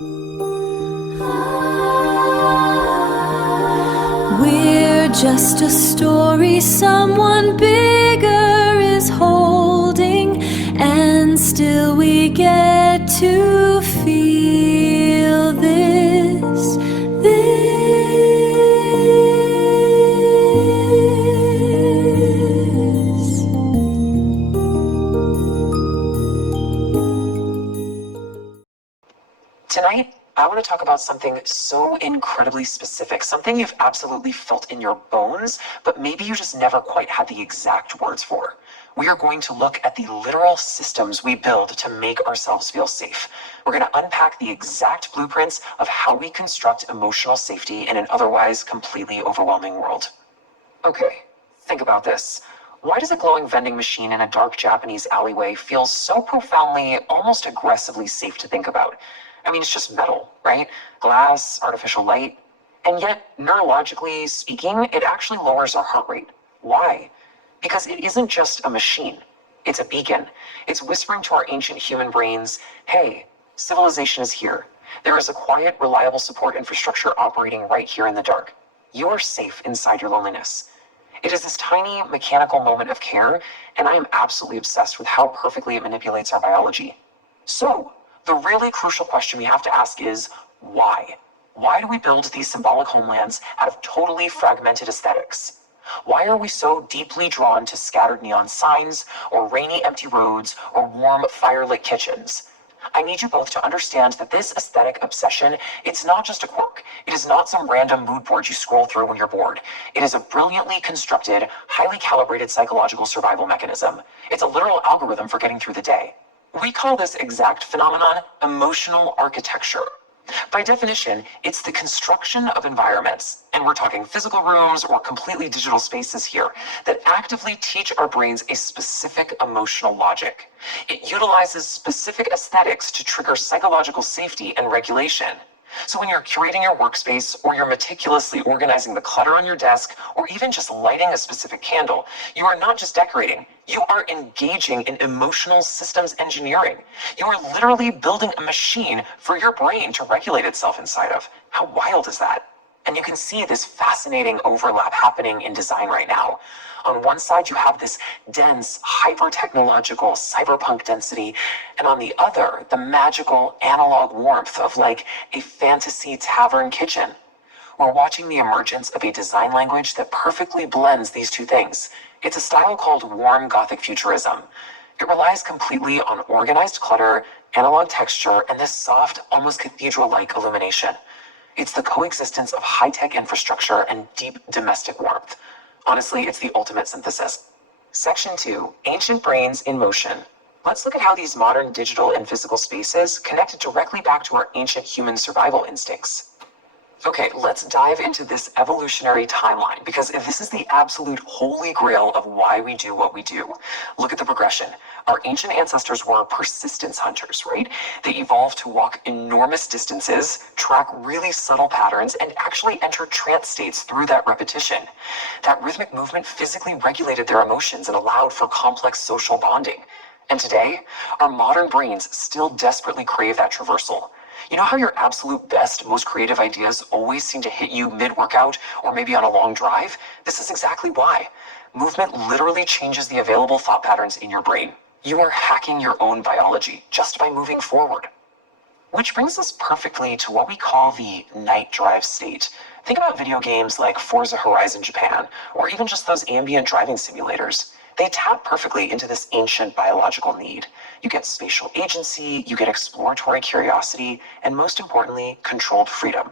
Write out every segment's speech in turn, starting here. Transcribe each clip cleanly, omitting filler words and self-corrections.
We're just a story someone bigger is holding, and still we get to feel this. Tonight, I want to talk about something so incredibly specific, something you've absolutely felt in your bones, but maybe you just never quite had the exact words for. We are going to look at the literal systems we build to make ourselves feel safe. We're going to unpack the exact blueprints of how we construct emotional safety in an otherwise completely overwhelming world. Okay, think about this. Why does a glowing vending machine in a dark Japanese alleyway feel so profoundly, almost aggressively safe to think about? I mean, it's just metal, right? Glass, artificial light. And yet, neurologically speaking, it actually lowers our heart rate. Why? Because it isn't just a machine. It's a beacon. It's whispering to our ancient human brains, hey, civilization is here. There is a quiet, reliable support infrastructure operating right here in the dark. You are safe inside your loneliness. It is this tiny mechanical moment of care, and I am absolutely obsessed with how perfectly it manipulates our biology. So, the really crucial question we have to ask is, why? Why do we build these symbolic homelands out of totally fragmented aesthetics? Why are we so deeply drawn to scattered neon signs, or rainy empty roads, or warm fire-lit kitchens? I need you both to understand that this aesthetic obsession, it's not just a quirk. It is not some random mood board you scroll through when you're bored. It is a brilliantly constructed, highly calibrated psychological survival mechanism. It's a literal algorithm for getting through the day. We call this exact phenomenon emotional architecture. By definition, it's the construction of environments, and we're talking physical rooms or completely digital spaces here, that actively teach our brains a specific emotional logic. It utilizes specific aesthetics to trigger psychological safety and regulation. So when you're curating your workspace, or you're meticulously organizing the clutter on your desk, or even just lighting a specific candle, you are not just decorating, you are engaging in emotional systems engineering. You are literally building a machine for your brain to regulate itself inside of. How wild is that? And you can see this fascinating overlap happening in design right now. On one side, you have this dense, hyper-technological cyberpunk density, and on the other, the magical analog warmth of like a fantasy tavern kitchen. We're watching the emergence of a design language that perfectly blends these two things. It's a style called warm Gothic futurism. It relies completely on organized clutter, analog texture, and this soft, almost cathedral-like illumination. It's the coexistence of high-tech infrastructure and deep domestic warmth. Honestly, it's the ultimate synthesis. Section 2, Ancient Brains in Motion. Let's look at how these modern digital and physical spaces connect directly back to our ancient human survival instincts. Okay, let's dive into this evolutionary timeline, because this is the absolute holy grail of why we do what we do. Look at the progression. Our ancient ancestors were persistence hunters, right? They evolved to walk enormous distances, track really subtle patterns, and actually enter trance states through that repetition. That rhythmic movement physically regulated their emotions and allowed for complex social bonding. And today, our modern brains still desperately crave that traversal. You know how your absolute best, most creative ideas always seem to hit you mid-workout or maybe on a long drive? This is exactly why. Movement literally changes the available thought patterns in your brain. You are hacking your own biology just by moving forward. Which brings us perfectly to what we call the night drive state. Think about video games like Forza Horizon Japan, or even just those ambient driving simulators. They tap perfectly into this ancient biological need. You get spatial agency, you get exploratory curiosity, and most importantly, controlled freedom.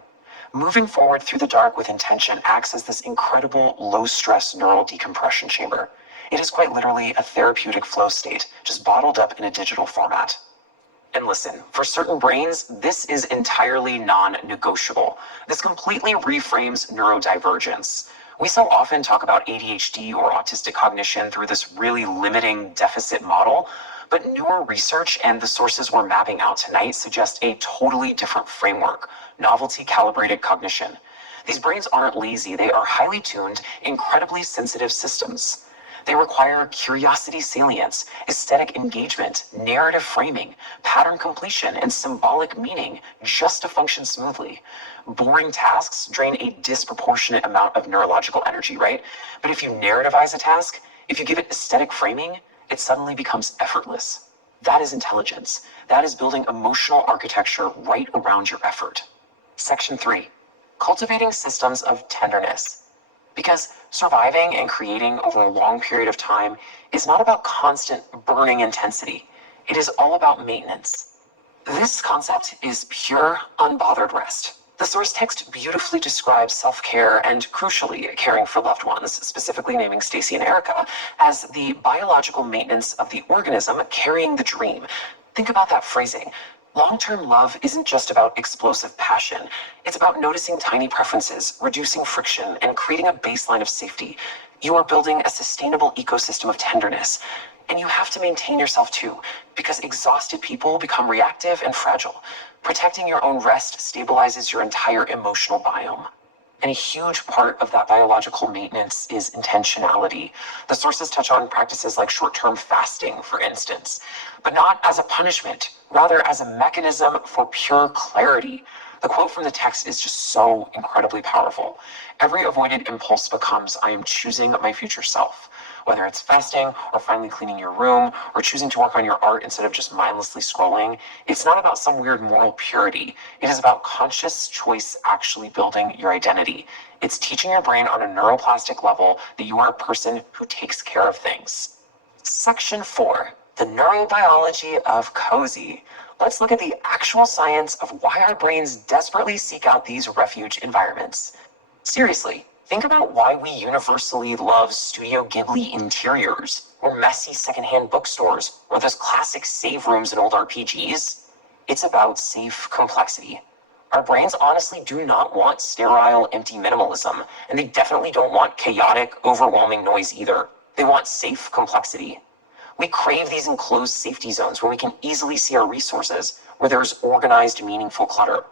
Moving forward through the dark with intention acts as this incredible low-stress neural decompression chamber. It is quite literally a therapeutic flow state, just bottled up in a digital format. And listen, for certain brains, this is entirely non-negotiable. This completely reframes neurodivergence. We so often talk about ADHD or autistic cognition through this really limiting deficit model, but newer research and the sources we're mapping out tonight suggest a totally different framework: novelty-calibrated cognition. These brains aren't lazy, they are highly tuned, incredibly sensitive systems. They require curiosity salience, aesthetic engagement, narrative framing, pattern completion, and symbolic meaning just to function smoothly. Boring tasks drain a disproportionate amount of neurological energy, right? But if you narrativize a task, if you give it aesthetic framing, it suddenly becomes effortless. That is intelligence. That is building emotional architecture right around your effort. Section 3. Cultivating systems of tenderness. Because surviving and creating over a long period of time is not about constant burning intensity. It is all about maintenance. This concept is pure, unbothered rest. The source text beautifully describes self-care and, crucially, caring for loved ones, specifically naming Stacy and Erica, as the biological maintenance of the organism carrying the dream. Think about that phrasing. Long-term love isn't just about explosive passion. It's about noticing tiny preferences, reducing friction, and creating a baseline of safety. You are building a sustainable ecosystem of tenderness. And you have to maintain yourself too, because exhausted people become reactive and fragile. Protecting your own rest stabilizes your entire emotional biome. And a huge part of that biological maintenance is intentionality. The sources touch on practices like short-term fasting, for instance, but not as a punishment, rather as a mechanism for pure clarity. The quote from the text is just so incredibly powerful. Every avoided impulse becomes, I am choosing my future self. Whether it's fasting or finally cleaning your room or choosing to work on your art instead of just mindlessly scrolling, it's not about some weird moral purity. It is about conscious choice actually building your identity. It's teaching your brain on a neuroplastic level that you are a person who takes care of things. Section 4. The neurobiology of Cosy. Let's look at the actual science of why our brains desperately seek out these refuge environments. Seriously, think about why we universally love Studio Ghibli interiors, or messy secondhand bookstores, or those classic save rooms in old RPGs. It's about safe complexity. Our brains honestly do not want sterile, empty minimalism, and they definitely don't want chaotic, overwhelming noise either. They want safe complexity. We crave these enclosed safety zones where we can easily see our resources, where there's organized, meaningful clutter.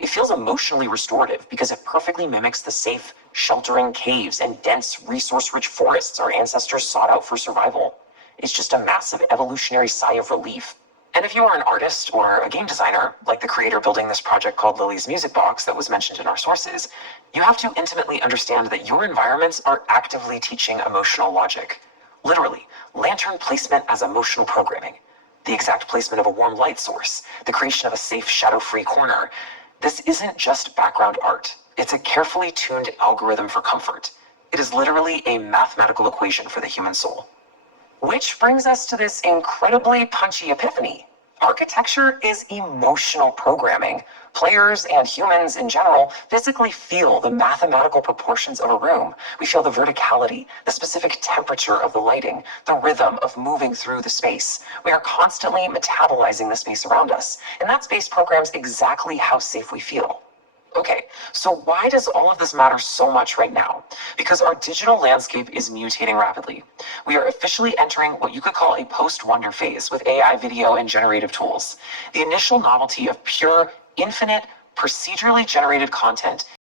It feels emotionally restorative because it perfectly mimics the safe, sheltering caves and dense, resource-rich forests our ancestors sought out for survival. It's just a massive evolutionary sigh of relief. And if you are an artist or a game designer, like the creator building this project called Lily's Music Box that was mentioned in our sources, you have to intimately understand that your environments are actively teaching emotional logic. Literally, lantern placement as emotional programming. The exact placement of a warm light source, the creation of a safe, shadow-free corner. This isn't just background art. It's a carefully tuned algorithm for comfort. It is literally a mathematical equation for the human soul. Which brings us to this incredibly punchy epiphany. Architecture is emotional programming. Players and humans in general physically feel the mathematical proportions of a room. We feel the verticality, the specific temperature of the lighting, the rhythm of moving through the space. We are constantly metabolizing the space around us, and that space programs exactly how safe we feel. Okay, so why does all of this matter so much right now? Because our digital landscape is mutating rapidly. We are officially entering what you could call a post-wonder phase with AI video and generative tools. The initial novelty of pure, infinite, procedurally generated content